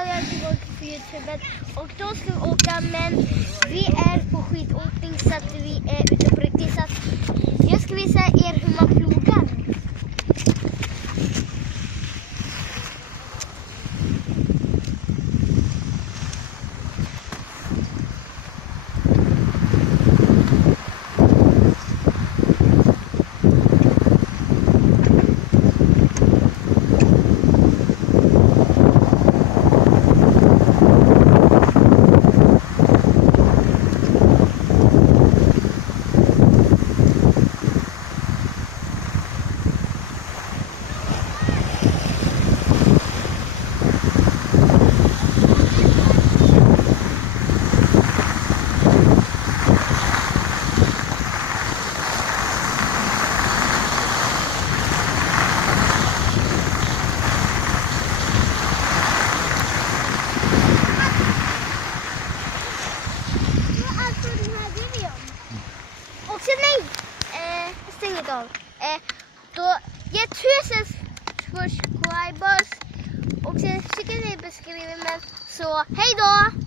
alla tillbaka på YouTube. Och då ska vi åka, men vi är på skidåkning så att vi är ute på riktigt. Så att jag ska visa er hur man plogar. Och sen nej, stäng av. Då ge 1000 subscribers och sen skicka ner i beskrivningen. Så hej då!